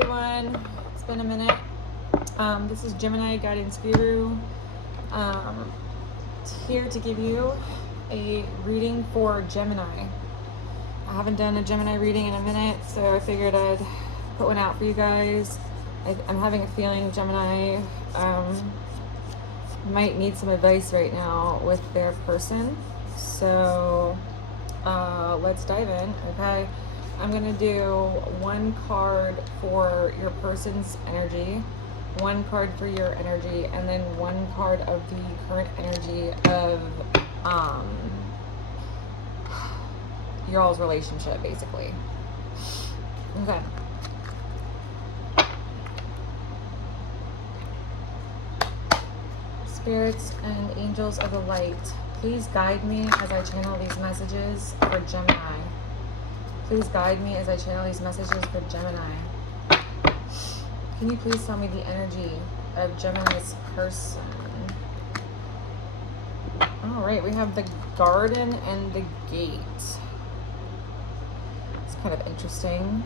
everyone. It's been a minute. This is Gemini Guidance Guru. Here to give you a reading for Gemini. I haven't done a Gemini reading in a minute, so I figured I'd put one out for you guys. I'm having a feeling Gemini might need some advice right now with their person. So let's dive in, okay? I'm going to do one card for your person's energy, one card for your energy, and then one card of the current energy of your all's relationship, basically. Okay. Spirits and angels of the light, please guide me as I channel these messages for Gemini. Please guide me as I channel these messages for Gemini. Can you please tell me the energy of Gemini's person? All right, we have the garden and the gate. It's kind of interesting.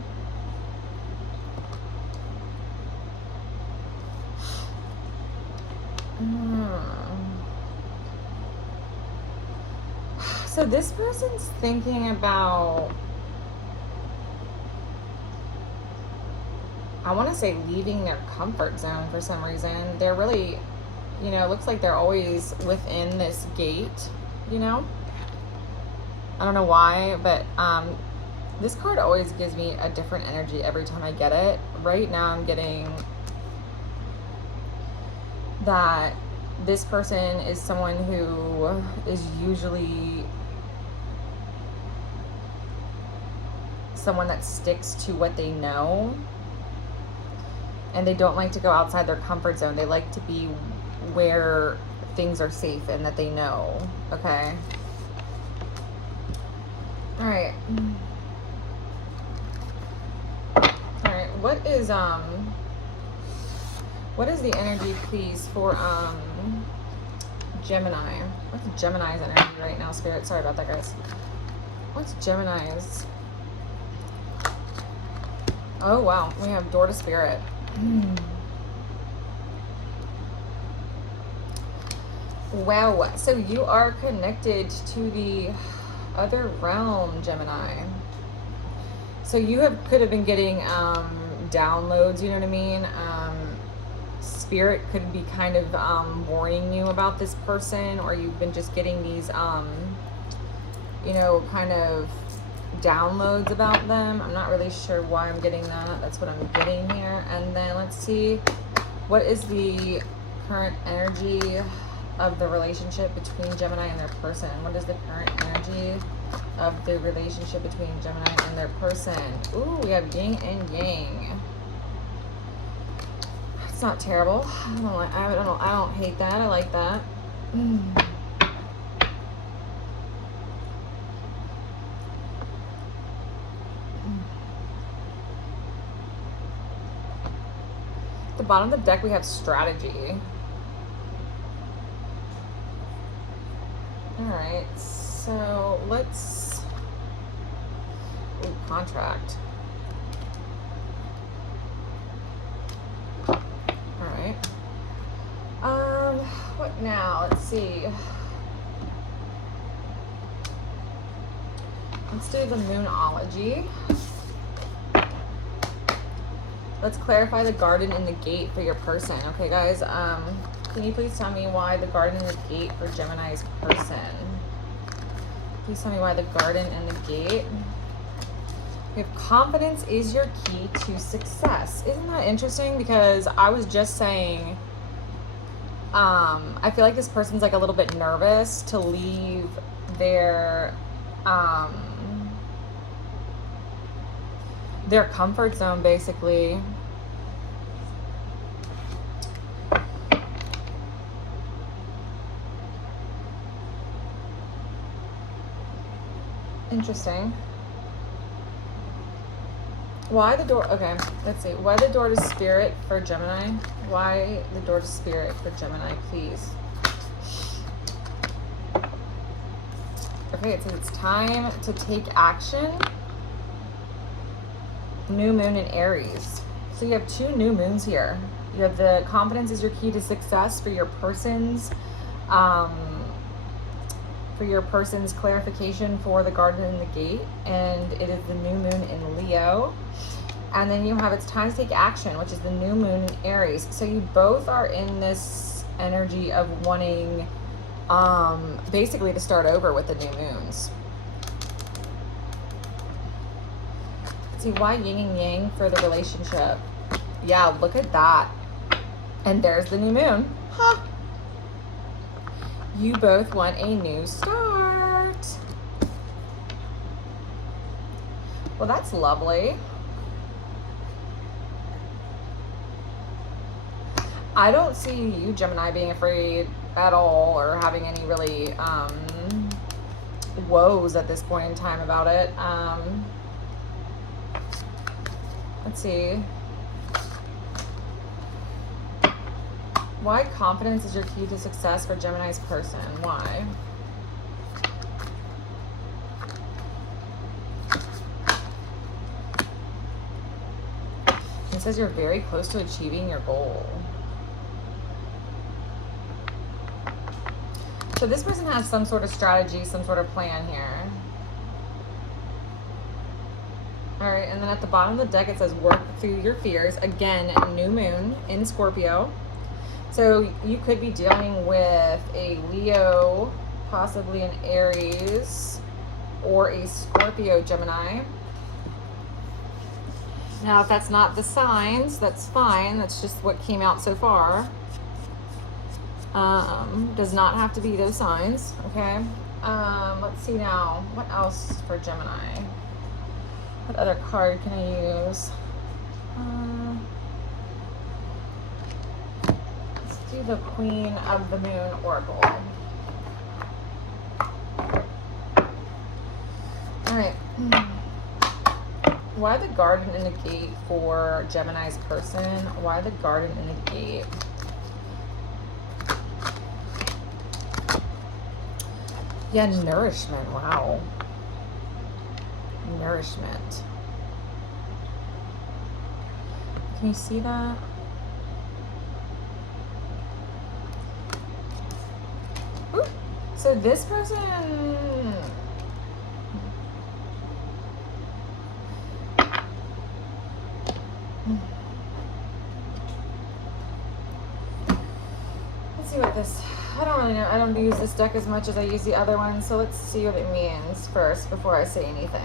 So this person's thinking about, I want to say, leaving their comfort zone for some reason. They're really, it looks like they're always within this gate, I don't know why, but this card always gives me a different energy every time I get it. Right now I'm getting that this person is someone who is usually someone that sticks to what they know. And they don't like to go outside their comfort zone. They like to be where things are safe and that they know. Okay. All right. All right. What is the energy, please, for Gemini? What's Gemini's energy right now, Spirit? Sorry about that, guys. What's Gemini's? Oh wow, we have door to spirit. Wow, so you are connected to the other realm, Gemini. So you could have been getting downloads, you know what I mean? Spirit could be kind of warning you about this person, or you've been just getting these kind of downloads about them. I'm not really sure why I'm getting that. That's what I'm getting here. And then let's see, what is the current energy of the relationship between Gemini and their person? What is the current energy of the relationship between Gemini and their person? Ooh, we have yin and yang. It's not terrible. I don't hate that. I like that. At the bottom of the deck we have strategy. Alright, so let's contract. Alright. What now? Let's see. Let's do the Moonology. Let's clarify the garden and the gate for your person. Okay, guys, can you please tell me why the garden and the gate for Gemini's person? Please tell me why the garden and the gate. We have confidence is your key to success. Isn't that interesting? Because I was just saying, I feel like this person's like a little bit nervous to leave their comfort zone, basically. Interesting. Why the door? Okay, let's see. Why the door to spirit for Gemini? Why the door to spirit for Gemini, please? Okay, it says it's time to take action. New moon in Aries. So you have 2 new moons here. You have the confidence is your key to success for your person's clarification for the garden and the gate, and it is the new moon in Leo. And then you have it's time to take action, which is the new moon in Aries. So you both are in this energy of wanting basically to start over with the new moons. See, why yin and yang for the relationship? Yeah, look at that. And there's the new moon. Huh. You both want a new start. Well, that's lovely. I don't see you, Gemini, being afraid at all or having any really woes at this point in time about it. Let's see. Why confidence is your key to success for Gemini's person? Why? It says you're very close to achieving your goal. So this person has some sort of strategy, some sort of plan here. All right, and then at the bottom of the deck, it says work through your fears. Again, new moon in Scorpio. So you could be dealing with a Leo, possibly an Aries, or a Scorpio Gemini. Now, if that's not the signs, that's fine. That's just what came out so far. Does not have to be those signs, okay? Let's see now. What else for Gemini? What other card can I use? Let's do the Queen of the Moon Oracle. All right. Why the Garden in the Gate for Gemini's person? Why the Garden in the Gate? Yeah, nourishment. Wow. Nourishment. Can you see that? Ooh. So this person... Let's see what this... I don't really know. I don't use this deck as much as I use the other one, so let's see what it means first before I say anything.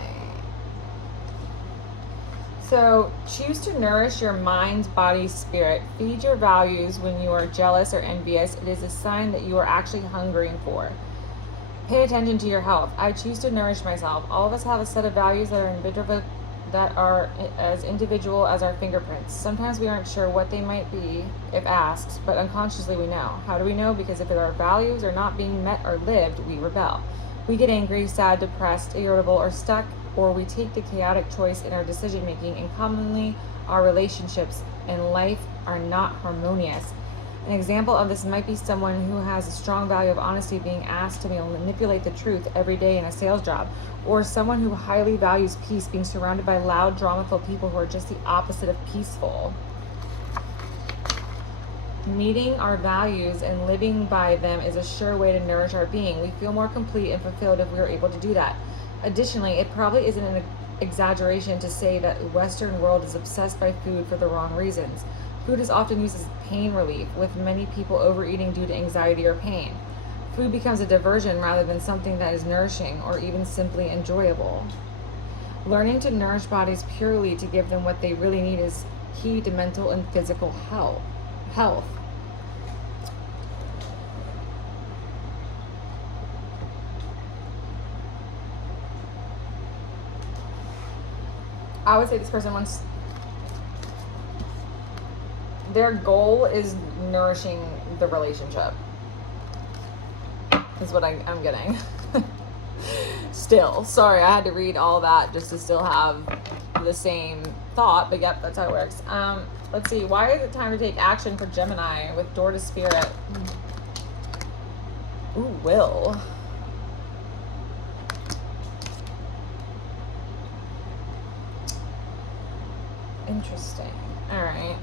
So, choose to nourish your mind, body, spirit. Feed your values when you are jealous or envious. It is a sign that you are actually hungering for. Pay attention to your health. I choose to nourish myself. All of us have a set of values that are as individual as our fingerprints. Sometimes we aren't sure what they might be if asked, but unconsciously we know. How do we know? Because if our values are not being met or lived, we rebel. We get angry, sad, depressed, irritable, or stuck, or we take the chaotic choice in our decision making, and commonly our relationships and life are not harmonious. An example of this might be someone who has a strong value of honesty being asked to manipulate the truth every day in a sales job, or someone who highly values peace being surrounded by loud, drama-filled people who are just the opposite of peaceful. Meeting our values and living by them is a sure way to nourish our being. We feel more complete and fulfilled if we are able to do that. Additionally, it probably isn't an exaggeration to say that the Western world is obsessed by food for the wrong reasons. Food is often used as pain relief, with many people overeating due to anxiety or pain. Food becomes a diversion rather than something that is nourishing or even simply enjoyable. Learning to nourish bodies purely to give them what they really need is key to mental and physical health. I would say this person wants... Their goal is nourishing the relationship, is what I'm getting. Still, sorry, I had to read all that just to still have the same thought, but yep, that's how it works. Let's see, why is it time to take action for Gemini with Door to Spirit? Ooh, will. Interesting. All right.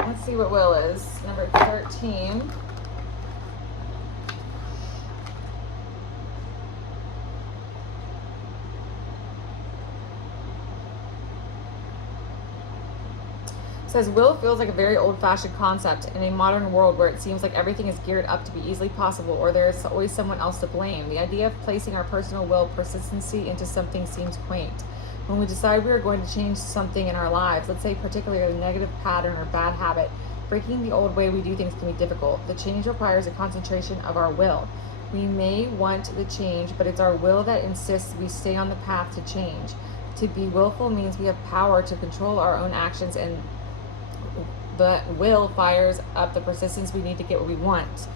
Let's see what will is. Number 13. It says, will feels like a very old-fashioned concept in a modern world where it seems like everything is geared up to be easily possible or there's always someone else to blame. The idea of placing our personal will persistency into something seems quaint. When we decide we are going to change something in our lives, let's say particularly a negative pattern or bad habit, breaking the old way we do things can be difficult. The change requires a concentration of our will. We may want the change, but it's our will that insists we stay on the path to change. To be willful means we have power to control our own actions, and the will fires up the persistence we need to get what we want.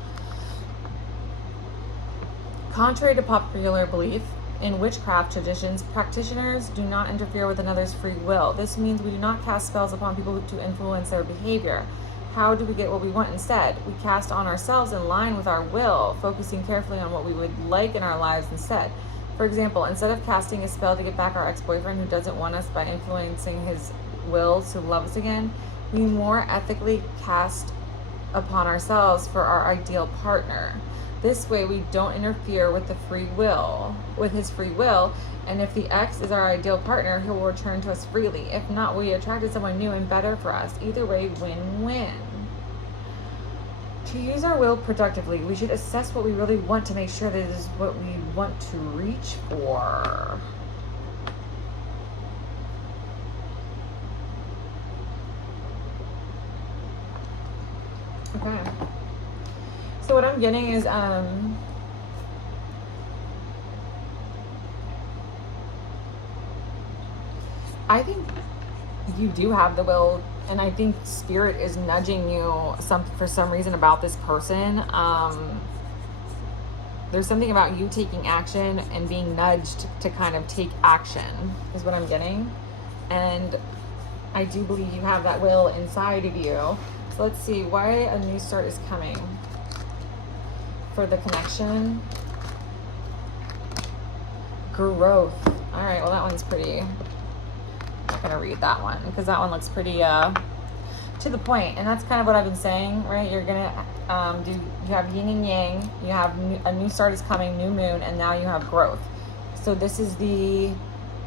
Contrary to popular belief, in witchcraft traditions, practitioners do not interfere with another's free will. This means we do not cast spells upon people to influence their behavior. How do we get what we want instead? We cast on ourselves in line with our will, focusing carefully on what we would like in our lives instead. For example, instead of casting a spell to get back our ex-boyfriend who doesn't want us by influencing his will to love us again, we more ethically cast upon ourselves for our ideal partner. This way we don't interfere with his free will, and if the ex is our ideal partner, he will return to us freely. If not, we attracted someone new and better for us. Either way, win-win. To use our will productively, we should assess what we really want to make sure that it is what we want to reach for. Okay. So what I'm getting is I think you do have the will, and I think spirit is nudging you for some reason about this person. There's something about you taking action and being nudged to kind of take action is what I'm getting. And I do believe you have that will inside of you. So let's see why a new start is coming for the connection. Growth. All right, well, that one's pretty, I'm not gonna read that one because that one looks pretty to the point, and that's kind of what I've been saying, right? You're gonna you have yin and yang, you have a new start is coming, new moon, and now you have growth. So this is the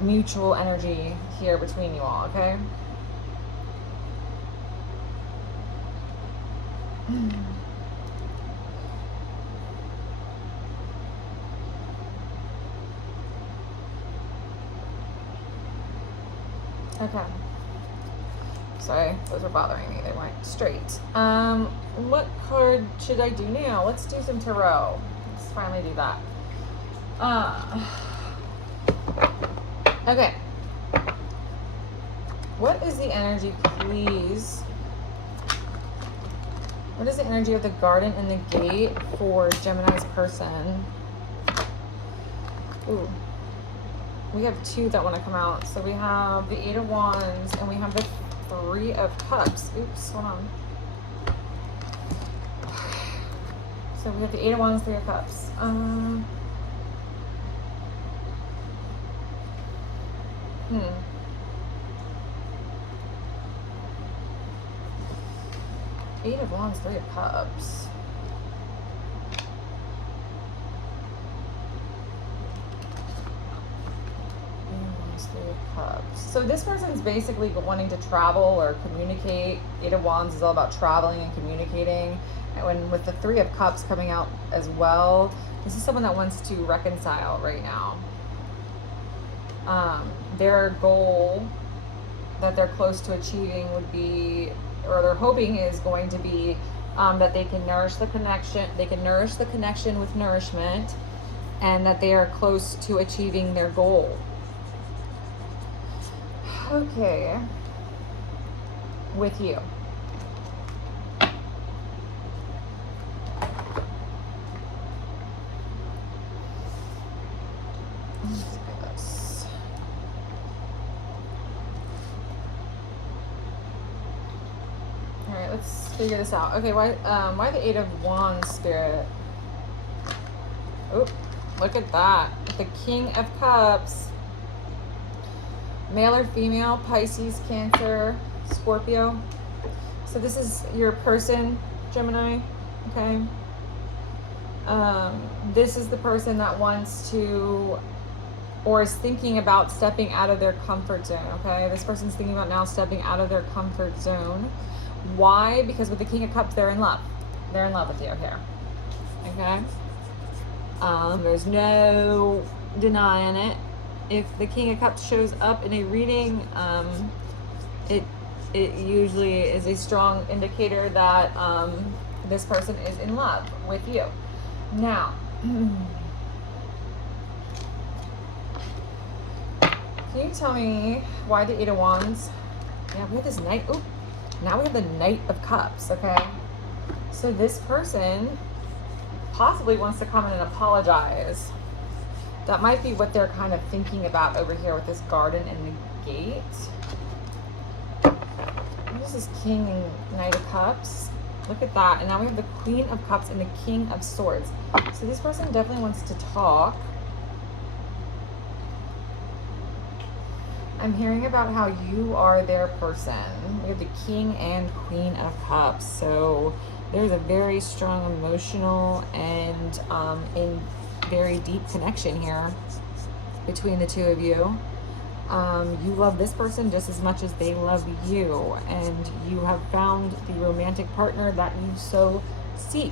mutual energy here between you all, okay? Okay. Sorry, those are bothering me. They weren't straight. What card should I do now? Let's do some tarot. Let's finally do that. Okay. What is the energy, please? What is the energy of the garden and the gate for Gemini's person? Ooh. We have two that want to come out. So we have the Eight of Wands and we have the Three of Cups. Oops, hold on. So we have the Eight of Wands, Three of Cups. Eight of Wands, Three of Cups. So this person's basically wanting to travel or communicate. Eight of Wands is all about traveling and communicating. And when with the Three of Cups coming out as well, this is someone that wants to reconcile right now. Their goal that they're close to achieving would be, or they're hoping is going to be, that they can nourish the connection. They can nourish the connection with nourishment, and that they are close to achieving their goal. Okay, with you. Let's do this. All right, let's figure this out. Okay, why the Eight of Wands, Spirit? Oh, look at that. The King of Cups. Male or female, Pisces, Cancer, Scorpio. So this is your person, Gemini, okay? This is the person that wants to, or is thinking about stepping out of their comfort zone, okay? This person's thinking about now stepping out of their comfort zone. Why? Because with the King of Cups, they're in love. They're in love with you here, okay? There's no denying it. If the King of Cups shows up in a reading, it usually is a strong indicator that this person is in love with you. Now, can you tell me why the Eight of Wands? Yeah, we have this Knight. Oh, now we have the Knight of Cups, okay? So this person possibly wants to come in and apologize. That might be what they're kind of thinking about over here with this garden and the gate. This is King and Knight of Cups. Look at that. And now we have the Queen of Cups and the King of Swords. So this person definitely wants to talk. I'm hearing about how you are their person. We have the King and Queen of Cups. So there's a very strong emotional and a very deep connection here between the two of you. You love this person just as much as they love you, and you have found the romantic partner that you so seek.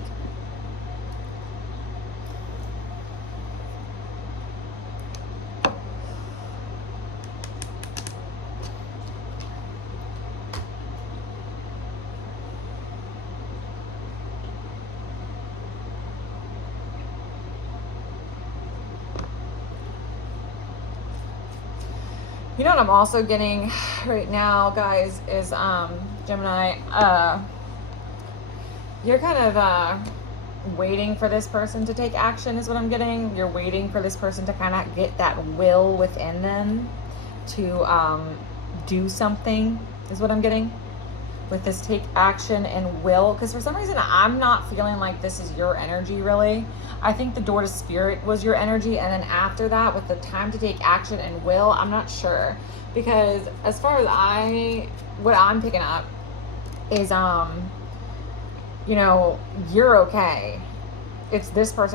You know what I'm also getting right now, guys, is Gemini, you're kind of waiting for this person to take action is what I'm getting. You're waiting for this person to kind of get that will within them to do something is what I'm getting with this take action and will. Because for some reason, I'm not feeling like this is your energy, really. I think the door to spirit was your energy, and then after that, with the time to take action and will, I'm not sure. Because as far as what I'm picking up is, you know, you're okay. It's this person